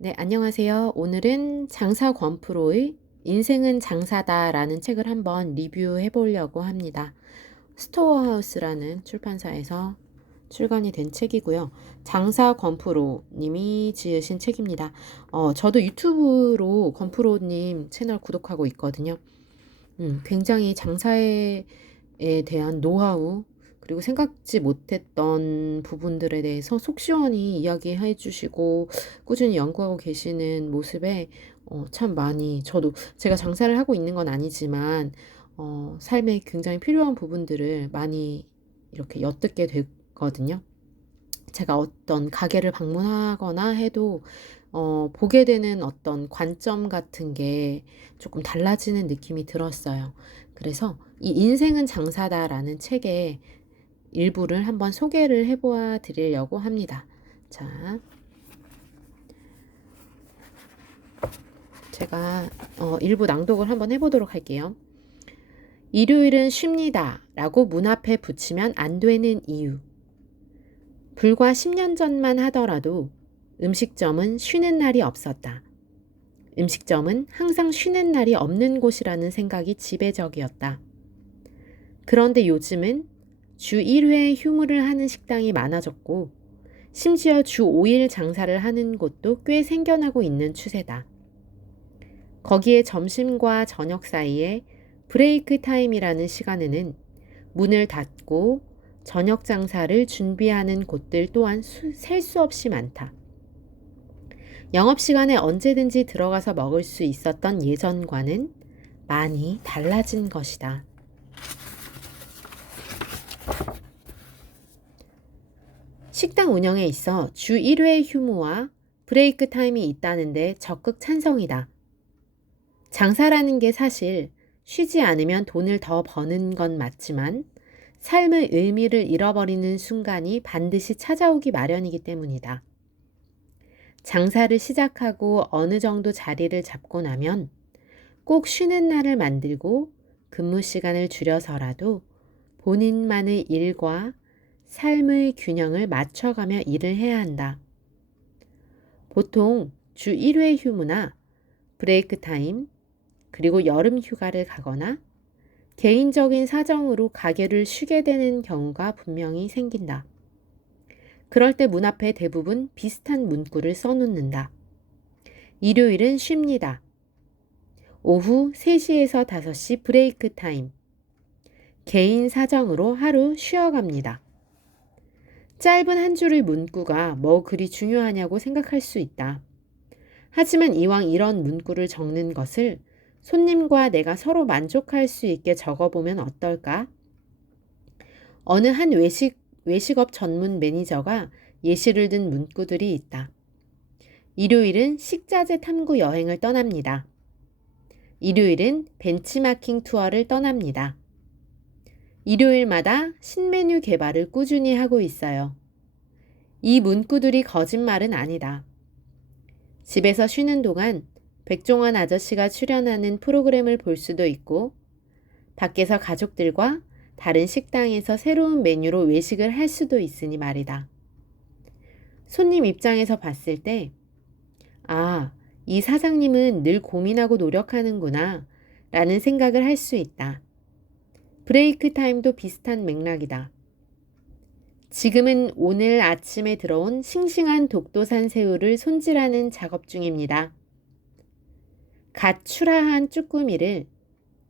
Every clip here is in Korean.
네, 안녕하세요. 오늘은 장사 권프로의 인생은 장사다라는 책을 한번 리뷰해 보려고 합니다. 스토어하우스라는 출판사에서 출간이 된 책이고요. 장사 권프로 님이 지으신 책입니다. 저도 유튜브로 권프로님 채널 구독하고 있거든요. 굉장히 장사에 대한 노하우, 그리고 생각지 못했던 부분들에 대해서 속 시원히 이야기해 주시고 꾸준히 연구하고 계시는 모습에 참 많이 저도 제가 장사를 하고 있는 건 아니지만 삶에 굉장히 필요한 부분들을 많이 이렇게 엿듣게 되거든요. 제가 어떤 가게를 방문하거나 해도 보게 되는 어떤 관점 같은 게 조금 달라지는 느낌이 들었어요. 그래서 이 인생은 장사다라는 책의 일부를 한번 소개를 해보아 드리려고 합니다. 자, 제가 일부 낭독을 한번 해보도록 할게요. 일요일은 쉽니다 라고 문 앞에 붙이면 안 되는 이유. 불과 10년 전만 하더라도 음식점은 쉬는 날이 없었다. 음식점은 항상 쉬는 날이 없는 곳이라는 생각이 지배적이었다. 그런데 요즘은 주 1회 휴무를 하는 식당이 많아졌고, 심지어 주 5일 장사를 하는 곳도 꽤 생겨나고 있는 추세다. 거기에 점심과 저녁 사이에 브레이크 타임이라는 시간에는 문을 닫고 저녁 장사를 준비하는 곳들 또한 셀 수 없이 많다. 영업시간에 언제든지 들어가서 먹을 수 있었던 예전과는 많이 달라진 것이다. 식당 운영에 있어 주 1회 휴무와 브레이크 타임이 있다는데 적극 찬성이다. 장사라는 게 사실 쉬지 않으면 돈을 더 버는 건 맞지만 삶의 의미를 잃어버리는 순간이 반드시 찾아오기 마련이기 때문이다. 장사를 시작하고 어느 정도 자리를 잡고 나면 꼭 쉬는 날을 만들고 근무 시간을 줄여서라도 본인만의 일과 삶의 균형을 맞춰가며 일을 해야 한다. 보통 주 1회 휴무나 브레이크 타임, 그리고 여름 휴가를 가거나 개인적인 사정으로 가게를 쉬게 되는 경우가 분명히 생긴다. 그럴 때 문 앞에 대부분 비슷한 문구를 써놓는다. 일요일은 쉽니다. 오후 3시에서 5시 브레이크 타임. 개인 사정으로 하루 쉬어갑니다. 짧은 한 줄의 문구가 뭐 그리 중요하냐고 생각할 수 있다. 하지만 이왕 이런 문구를 적는 것을 손님과 내가 서로 만족할 수 있게 적어보면 어떨까? 어느 한 외식업 전문 매니저가 예시를 든 문구들이 있다. 일요일은 식자재 탐구 여행을 떠납니다. 일요일은 벤치마킹 투어를 떠납니다. 일요일마다 신메뉴 개발을 꾸준히 하고 있어요. 이 문구들이 거짓말은 아니다. 집에서 쉬는 동안 백종원 아저씨가 출연하는 프로그램을 볼 수도 있고, 밖에서 가족들과 다른 식당에서 새로운 메뉴로 외식을 할 수도 있으니 말이다. 손님 입장에서 봤을 때, 아, 이 사장님은 늘 고민하고 노력하는구나 라는 생각을 할 수 있다. 브레이크 타임도 비슷한 맥락이다. 지금은 오늘 아침에 들어온 싱싱한 독도산 새우를 손질하는 작업 중입니다. 갓 출하한 쭈꾸미를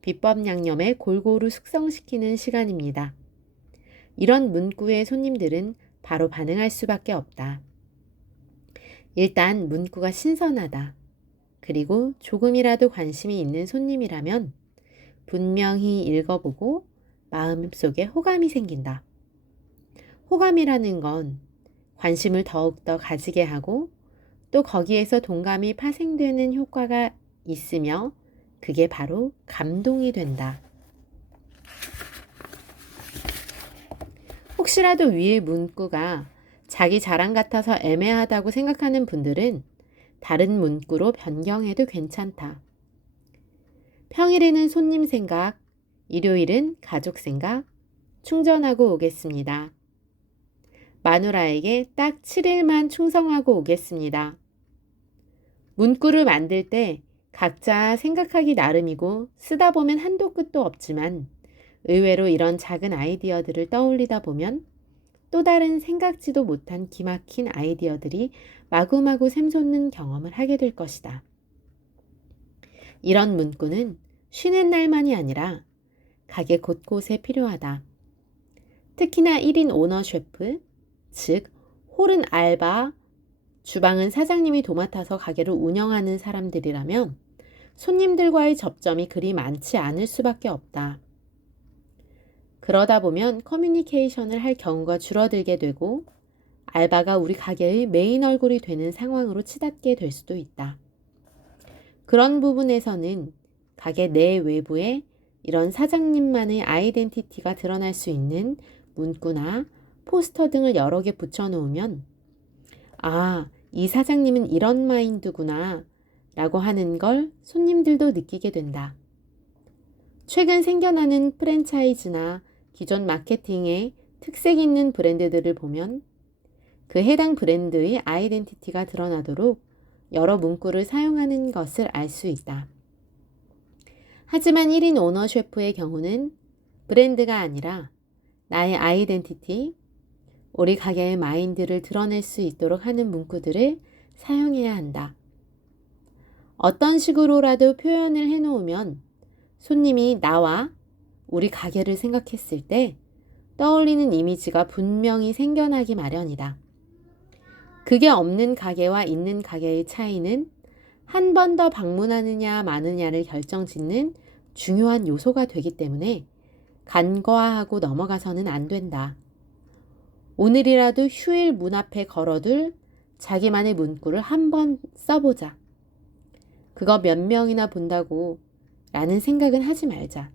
비법 양념에 골고루 숙성시키는 시간입니다. 이런 문구의 손님들은 바로 반응할 수밖에 없다. 일단 문구가 신선하다. 그리고 조금이라도 관심이 있는 손님이라면 분명히 읽어보고 마음속에 호감이 생긴다. 호감이라는 건 관심을 더욱더 가지게 하고 또 거기에서 동감이 파생되는 효과가 있으며 그게 바로 감동이 된다. 혹시라도 위의 문구가 자기 자랑 같아서 애매하다고 생각하는 분들은 다른 문구로 변경해도 괜찮다. 평일에는 손님 생각, 일요일은 가족 생각, 충전하고 오겠습니다. 마누라에게 딱 7일만 충성하고 오겠습니다. 문구를 만들 때 각자 생각하기 나름이고 쓰다 보면 한도 끝도 없지만 의외로 이런 작은 아이디어들을 떠올리다 보면 또 다른 생각지도 못한 기막힌 아이디어들이 마구마구 샘솟는 경험을 하게 될 것이다. 이런 문구는 쉬는 날만이 아니라 가게 곳곳에 필요하다. 특히나 1인 오너 셰프, 즉 홀은 알바, 주방은 사장님이 도맡아서 가게를 운영하는 사람들이라면 손님들과의 접점이 그리 많지 않을 수밖에 없다. 그러다 보면 커뮤니케이션을 할 경우가 줄어들게 되고 알바가 우리 가게의 메인 얼굴이 되는 상황으로 치닫게 될 수도 있다. 그런 부분에서는 가게 내 외부에 이런 사장님만의 아이덴티티가 드러날 수 있는 문구나 포스터 등을 여러 개 붙여놓으면 아, 이 사장님은 이런 마인드구나 라고 하는 걸 손님들도 느끼게 된다. 최근 생겨나는 프랜차이즈나 기존 마케팅에 특색 있는 브랜드들을 보면 그 해당 브랜드의 아이덴티티가 드러나도록 여러 문구를 사용하는 것을 알 수 있다. 하지만 1인 오너 셰프의 경우는 브랜드가 아니라 나의 아이덴티티, 우리 가게의 마인드를 드러낼 수 있도록 하는 문구들을 사용해야 한다. 어떤 식으로라도 표현을 해놓으면 손님이 나와 우리 가게를 생각했을 때 떠올리는 이미지가 분명히 생겨나기 마련이다. 그게 없는 가게와 있는 가게의 차이는 한 번 더 방문하느냐 마느냐를 결정짓는 중요한 요소가 되기 때문에 간과하고 넘어가서는 안 된다. 오늘이라도 휴일 문 앞에 걸어둘 자기만의 문구를 한번 써보자. 그거 몇 명이나 본다고 라는 생각은 하지 말자.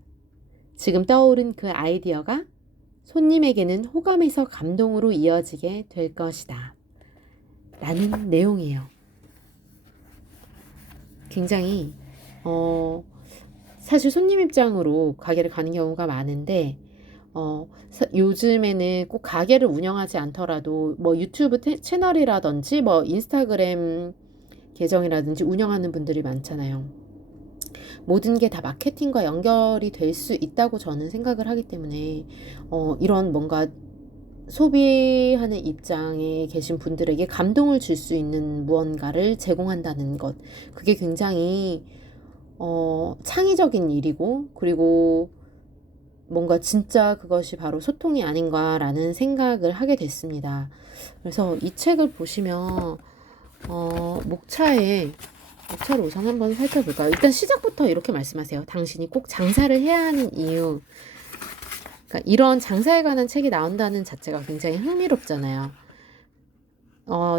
지금 떠오른 그 아이디어가 손님에게는 호감에서 감동으로 이어지게 될 것이다. 라는 내용이에요. 굉장히 사실 손님 입장으로 가게를 가는 경우가 많은데 요즘에는 꼭 가게를 운영하지 않더라도 뭐 유튜브 채널이라든지 뭐 인스타그램 계정이라든지 운영하는 분들이 많잖아요. 모든 게 다 마케팅과 연결이 될 수 있다고 저는 생각을 하기 때문에 이런 뭔가 소비하는 입장에 계신 분들에게 감동을 줄 수 있는 무언가를 제공한다는 것, 그게 굉장히 창의적인 일이고, 그리고 뭔가 진짜 그것이 바로 소통이 아닌가라는 생각을 하게 됐습니다. 그래서 이 책을 보시면 목차를 우선 한번 살펴볼까요? 일단 시작부터 이렇게 말씀하세요. 당신이 꼭 장사를 해야 하는 이유. 그러니까 이런 장사에 관한 책이 나온다는 자체가 굉장히 흥미롭잖아요.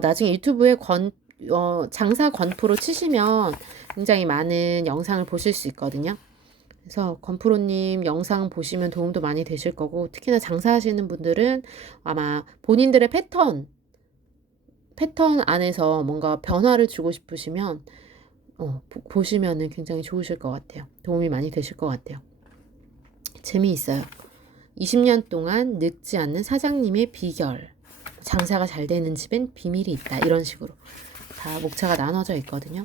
나중에 유튜브에 장사 권프로 치시면 굉장히 많은 영상을 보실 수 있거든요. 그래서 권프로님 영상 보시면 도움도 많이 되실 거고, 특히나 장사하시는 분들은 아마 본인들의 패턴 안에서 뭔가 변화를 주고 싶으시면 보시면은 굉장히 좋으실 것 같아요. 도움이 많이 되실 것 같아요. 재미있어요. 20년 동안 늙지 않는 사장님의 비결, 장사가 잘 되는 집엔 비밀이 있다, 이런 식으로 다 목차가 나눠져 있거든요.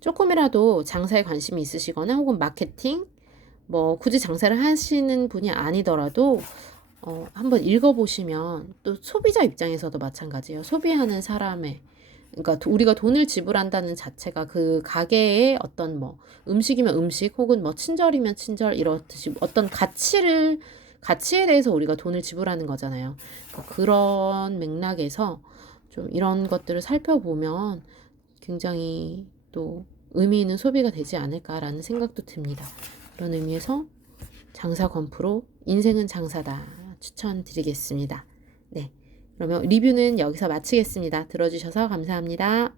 조금이라도 장사에 관심이 있으시거나 혹은 마케팅, 뭐 굳이 장사를 하시는 분이 아니더라도 한번 읽어보시면, 또 소비자 입장에서도 마찬가지예요. 소비하는 사람의, 그러니까 우리가 돈을 지불한다는 자체가 그 가게의 어떤 뭐 음식이면 음식, 혹은 뭐 친절이면 친절, 이렇듯이 어떤 가치에 대해서 우리가 돈을 지불하는 거잖아요. 그런 맥락에서 좀 이런 것들을 살펴보면 굉장히 또 의미 있는 소비가 되지 않을까라는 생각도 듭니다. 그런 의미에서 장사 권프로 인생은 장사다 추천드리겠습니다. 네, 그러면 리뷰는 여기서 마치겠습니다. 들어주셔서 감사합니다.